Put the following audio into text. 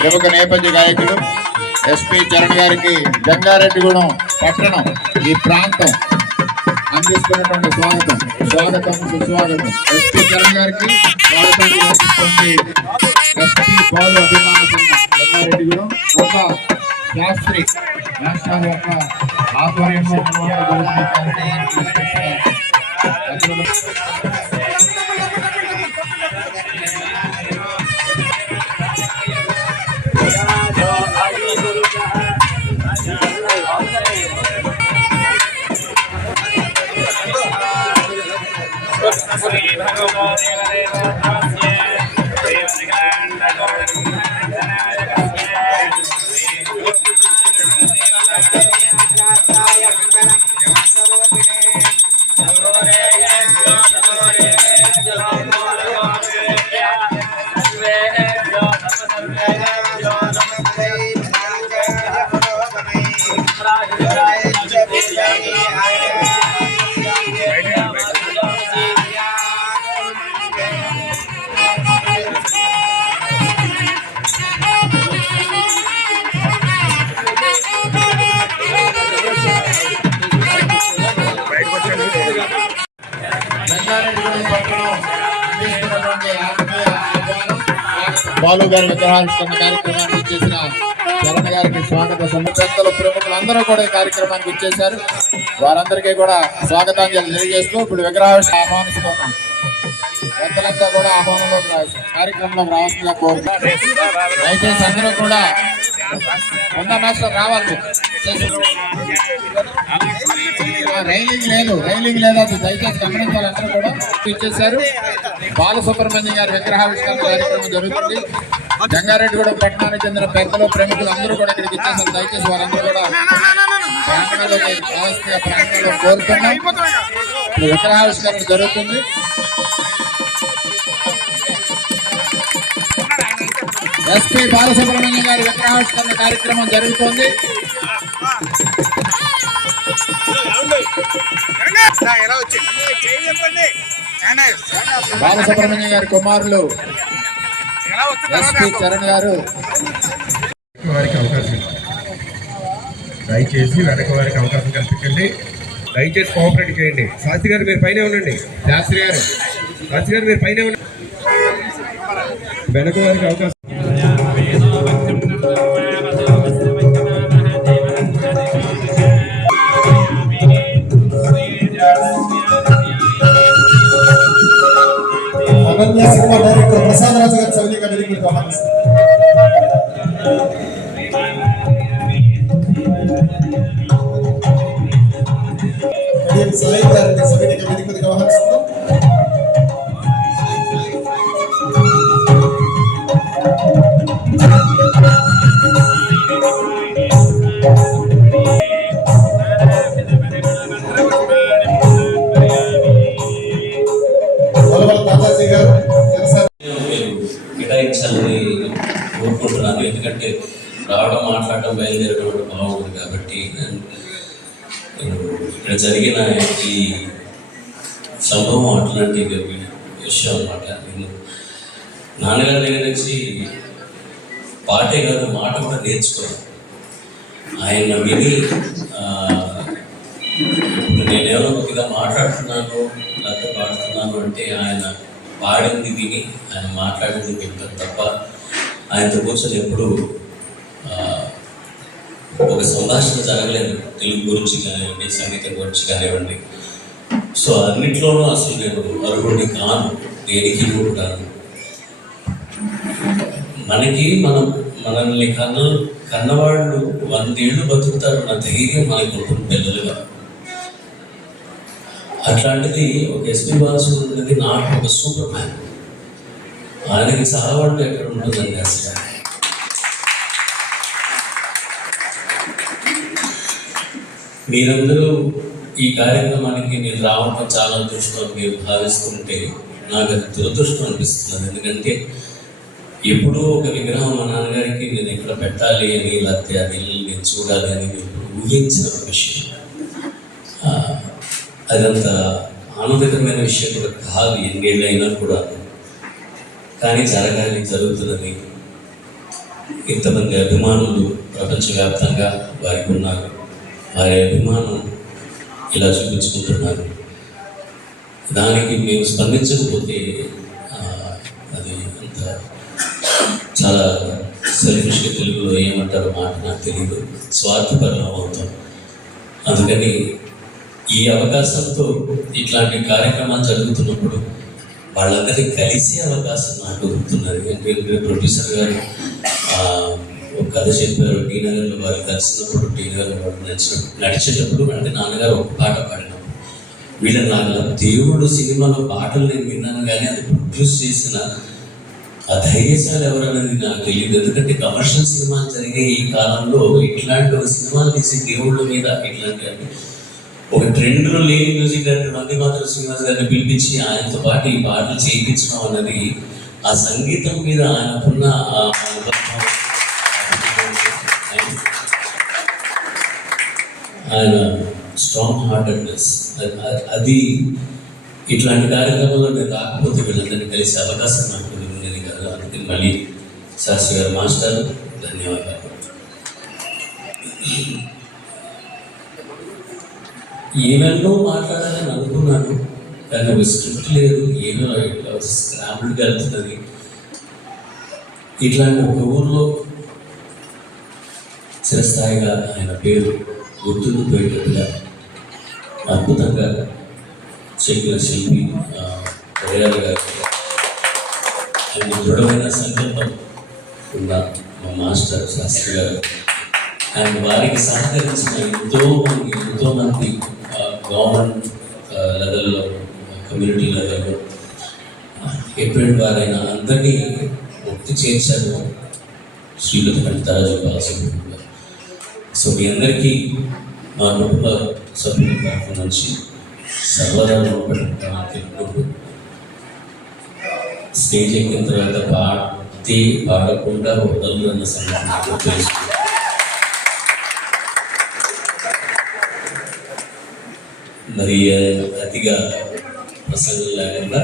ప్రముఖ నేపథ్య గాయకుడు ఎస్పి చరణ్ గారికి జంగారెడ్డిగూడెం పట్టణం ఈ ప్రాంతం అందిస్తున్నటువంటి స్వాగతం. స్వాగతం సుస్వాగతం. ఎస్పి చరణ్ గారికి స్వాగతం. చేస్తున్నటువంటి ఎస్పి బాలు అభిమాన జంగారెడ్డిగూడెం ఒక శాస్త్రి రాష్ట్రాల యొక్క ఆధ్వర్యంలో Thank you. రంగారెడ్డిగూడెం పట్టణం ఆత్మీయ ఆహ్వానం. బాలు గారి విగ్రహావిష్కరణ కార్యక్రమానికి ఇచ్చేసిన చరణ్ గారికి స్వాగత. సముద్రతలు ప్రముఖులు అందరూ కూడా ఈ కార్యక్రమానికి ఇచ్చేశారు వారందరికీ కూడా స్వాగతాంజలి తెలియజేస్తూ ఇప్పుడు విగ్రహావిష్కరణ ఆహ్వానిస్తున్నాం. పెద్దలంతా కూడా ఆహ్వానంలో కార్యక్రమంలో రావాల్సిందిగా కోరుతున్నారు దయచేసి అందరూ కూడా ఉన్న మాస్టర్ రావాలి. రైలింగ్ లేదు రైలింగ్ లేదు అది దయచేసి గమనించాలి కూడా ఇచ్చేశారు. బాలసుబ్రహ్మణ్యం గారి విగ్రహావిష్కరణ కార్యక్రమం జరుగుతుంది. జంగారెడ్డిగూడెం పట్టణానికి చెందిన పెద్దలు ప్రముఖులు అందరూ కూడా ఇక్కడికి ఇచ్చేసారు దయచేసి వారందరూ కూడా ప్రాంగణంలోకి ప్రాంగణంలో కోరుతున్నాం విగ్రహావిష్కరణ జరుగుతుంది. ఎస్పీ బాలసుబ్రహ్మణ్యం గారి విగ్రహావిష్కరణ కార్యక్రమం జరుగుతోంది. బాలసుబ్రహ్మణ్యం గారి కుమారులు ఎస్పీ చరణ్ గారు. వారికి అవకాశం. దయచేసి వెనక వారికి అవకాశం కల్పించండి. దయచేసి కోఆపరేట్ చేయండి. శాస్త్రి గారు మీరు పైన ఉండండి. శాస్త్రి గారు. శాస్త్రి గారు మీరు పైన ఉండండి. వెనక వారికి అవకాశం Kami semua dari kebersamaan rasa kita semuanya dari Tuhan. Dari kesemuanya kami కేటాయించాలని కోరుకుంటున్నాను ఎందుకంటే రావడం మాట్లాడడం బయలుదేరడం అంటే బాగుంది కాబట్టి ఇక్కడ జరిగిన ఈ సంభవం అట్లాంటి విషయం అనమాట నేను నాన్నగారి దగ్గర నుంచి పాటే కాదు మాట కూడా నేర్చుకోవాలి ఆయన విని నేను ఇప్పుడు నేనేమో మాట్లాడుతున్నాను లేకపోతే పాడుతున్నాను అంటే ఆయన పాడింది విని ఆయన మాట్లాడింది వింటాను తప్ప ఆయనతో కూర్చొని ఎప్పుడు ఒక సంభాషణ జరగలేదు. తెలుగు గురించి కానివ్వండి సంగీతం గురించి కానివ్వండి. సో అన్నిట్లోనూ అసలు నేను అర్హుడిని కాను. దేనికి కాను? మనకి మనం మనల్ని కన్న కన్నవాళ్ళు వందేళ్ళు బతుకుతారన్న ధైర్యం మనకు ఉంటుంది పిల్లలుగా. అట్లాంటిది ఒక ఎస్పి బాసు అనేది నాకు ఒక సూపర్ మ్యాన్ ఆయనకి సహవాళ్ళు ఎక్కడ ఉంటుందండి అసలు? మీరందరూ ఈ కార్యక్రమానికి నేను రావడం చాలా అదృష్టం మీరు భావిస్తుంటే నాకు అది దురదృష్టం అనిపిస్తుంది ఎందుకంటే ఎప్పుడూ ఒక విగ్రహం మా నాన్నగారికి నేను ఎక్కడ పెట్టాలి అని లేకపోతే అది నేను చూడాలి అని ఊహించిన ఒక విషయం. అదంత ఆనందకరమైన విషయం కూడా కాదు ఎన్నేళ్ళైనా కూడా. కానీ జరగాలి జరుగుతున్నది ఇంతమంది అభిమానులు ప్రపంచవ్యాప్తంగా వారికి ఉన్నారు వారి అభిమానం ఇలా చూపించుకుంటున్నారు. దానికి మేము స్పందించకపోతే అది అంత చాలా సెల్ఫిష్గా తెలుగులో ఏమంటారో మాట నాకు తెలియదు స్వార్థపరం అవుతాం. అందుకని ఈ అవకాశంతో ఇట్లాంటి కార్యక్రమాలు జరుగుతున్నప్పుడు వాళ్ళందరినీ కలిసే అవకాశం నాకు దొరుకుతున్నది. అంటే ప్రొడ్యూసర్ గారు ఒక కథ చెప్పారు. టీ నగర్లో వారు కలిసినప్పుడు టీ నగర్లో వారు నడిచినప్పుడు నడిచేటప్పుడు అంటే నాన్నగారు ఒక పాట పాడినాం వీళ్ళ నాకు దేవుడు సినిమాలో పాటలు నేను విన్నాను కానీ అది ప్రొడ్యూస్ చేసిన ఆ ధైర్యశాలు ఎవరన్నది నాకు తెలియదు ఎందుకంటే కమర్షియల్ సినిమాలు జరిగే ఈ కాలంలో ఇట్లాంటి ఒక సినిమాలు తీసి దేవుళ్ళ మీద ఇట్లాంటి అంటే ఒక ట్రెండ్లో లేని మ్యూజిక్ డైరెక్టర్ వందే మాత్రం శ్రీనివాస్ గారిని పిలిపించి ఆయనతో పాటు ఈ పాటలు చేయించడం అన్నది ఆ సంగీతం మీద ఆయనకున్న ఆయన- స్ట్రాంగ్ హార్టెడ్నెస్ అది ఇట్లాంటి కార్యక్రమంలో నేను రాకపోతే వీళ్ళందరినీ కలిసే అవకాశం నాకు ఉండేది కాదు. అందుకని మళ్ళీ శాస్త్రి గారు మాస్టర్ ధన్యవాదాలు. ఏమేమో మాట్లాడాలని అనుకున్నాను కానీ ఒక స్క్రిప్ట్ లేదు ఏమో స్క్రాంబుల్గా వెళ్తున్నది ఇట్లాంటి ఒక ఊర్లో చిరస్థాయిగా ఆయన పేరు గుర్తుండిపోయేటట్టుగా అద్భుతంగా చెక్కిన శిల్పి ఆ, గారు. ఆయన దృఢమైన సంకల్పం ఉన్న మా మాస్టర్ శాస్త్రి గారు. అండ్ వారికి సహకరించిన ఎంతో మంది ఎంతో మంది గవర్నమెంట్ లెవెల్లో కమ్యూనిటీ లెవెల్లో ఎప్పటి వారైనా అందరినీ ఒట్టి చేర్చాను శ్రీలత కంటరాజు బాలసుబ్రహ్మణ్యం సో మీ అందరికీ మా కుటుంబ సభ్యుల తరఫు నుంచి సర్వదా రుణపడి స్టేజ్ ఎక్కిన తర్వాత పాడితే పాడకుండా వదలు అన్న సంగతి నాకు మరి అతిగా ప్రసంగం లేకుండా